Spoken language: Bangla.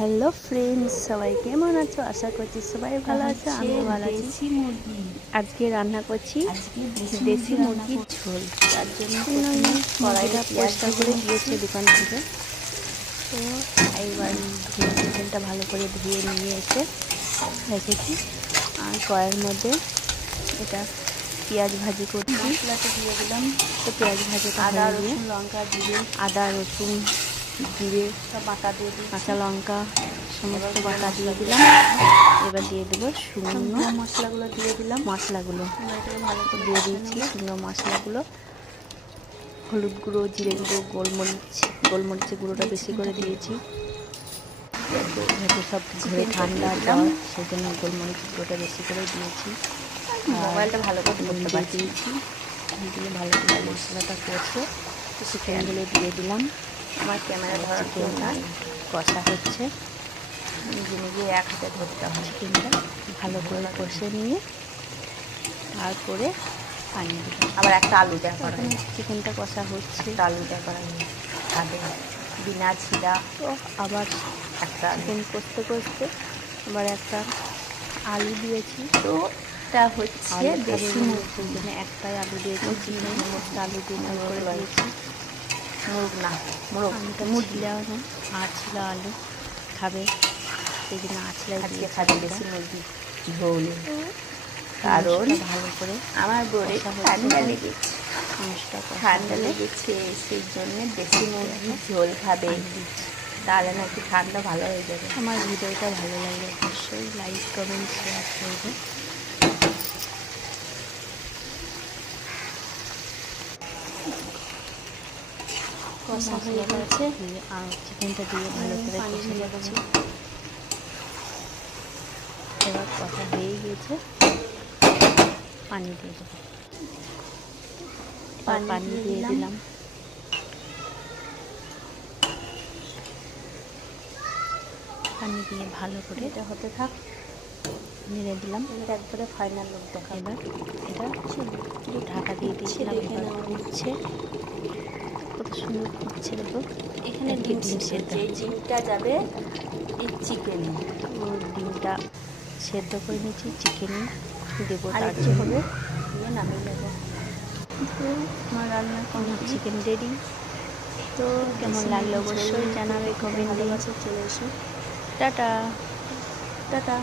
হ্যালো ফ্রেন্ডস, সবাই কেমন আছো? আশা করছি সবাই ভালো আছো, আমিও ভালো আছি। দেশি মুরগি আজকে রান্না করছি আজকে দেশি রান্না মুরগির করব। ঝোল। তার জন্য নইলে প্রথমে মুরগিটা কড়াইয়ে পেঁয়াজ পরিষ্কার ভেজে করে দিয়েছে নিচ্ছি। দোকান থেকে। তো এইবার চিকেনটা ভালো করে ধুয়ে নিয়ে এসে রেখেছি, আর কড়াইয়ের মধ্যে এটা পেঁয়াজ ভাজি করছি। মশলাটা দিয়ে দিলাম, তো পেঁয়াজ ভাজাটা আদা হয়ে গিয়ে রসুন লঙ্কা জিরে আদা রসুন জিরে সব বাটা দিয়ে দিচ্ছি। কাঁচা লঙ্কা সমস্ত এবার বাটা দিয়ে দিলাম। এবার দিয়ে দেবো শুকনো মশলাগুলো দিয়ে দিলাম। মশলাগুলো এবার এটাকে ভালো করে দিয়ে কষে দিয়েছি। নেব। শুকনো মশলাগুলো, হলুদ গুঁড়ো, জিরে গুঁড়ো, গোলমরিচের গুঁড়োটা বেশি করে দিয়েছি, যেহেতু সব ঘরে ঠান্ডা জ্বর, সেই জন্য গোলমরিচের গুঁড়োটা বেশি করে দিয়েছি। মোবাইলটা ভালো করে নুন ধরতে দিয়ে পারছি। দিয়েছি। দিয়ে ভালো করে মশলাটা কষে চিকেনগুলো দিয়ে দিলাম। আমার ক্যামেরা ধরার কেউ চিকেনটা নাই, কষা হচ্ছে। নিজে নিজে এক হাতে ধরতে হয়। চিকেনটা ভালো করে কষে নিয়ে তারপরে পানি দিলাম। আবার একটা আলু দেওয়া করা এখন চিকেনটা কষা হচ্ছে, একটা আলু দেওয়া করা খাবে বিনা ছিঁড়া। তো আবার একটা চিকেন কষতে কষতে আবার একটা আলু দিয়েছি। তো এটা হচ্ছে আলু খাবে দেশি বলে মুরগি। সেই জন্য একটাই আলু দিয়েছি, চিকেন একটা আলু দিয়ে ভাগ করে দিয়েছি। মুরগ না, মুরগ আলুটা মুরগি ছিল না, আর ছিল আলু খাবে, সেই জন্য আঁচলাই আজকে দিয়েছি খাবে আলুটা। দেশি মুরগি ঝোল। কারণ কারণ ভালো করে আমার বরে কষা হচ্ছে, ঠান্ডা লেগেছে, মাংসটা কষা ঠান্ডা হলে লেগেছে, সেই জন্য দেশি মুরগির ঝোল খাবে। আলু দিচ্ছি। তাহলে নাকি ঠান্ডা ভালো হয়ে যাবে। আমার ভিডিওটা ভালো লাগলে অবশ্যই লাইক কমেন্ট শেয়ার করবে। কষা হয়ে গেছে, আর চিকেনটা দিয়ে ভালো করে কষে যাচ্ছি। এবার কষা হয়ে গেছে, পানি দিয়ে দেবো। পানি দিয়ে দিলাম। পানি দিয়ে ভালো করে এটা হতে থাক, নেড়ে দিলাম। এবার একবারে ফাইনাল লোক দেখা। এবার এটা ঢাকা দিয়ে দিয়েছিলাম, এবার ফুটছে, কত সুন্দর ফুটছে দেখো। এখানে একটি ডিম ডিম সেদ্ধ, সেদ্ধ এই হচ্ছে। ডিমটা যাবে এই চিকেনে। ও ডিমটা সেদ্ধ করে নিয়েছি, চিকেনে দেবো, আর তার একটু জন্য। হবে, দিয়ে নামিয়ে নেবো। তো আমার রান্না আমার কমপ্লিট। Chicken ready. তো কেমন লাগলো অবশ্যই জানাবে কমেন্টে। চলে এসো। টাটা। টাটা।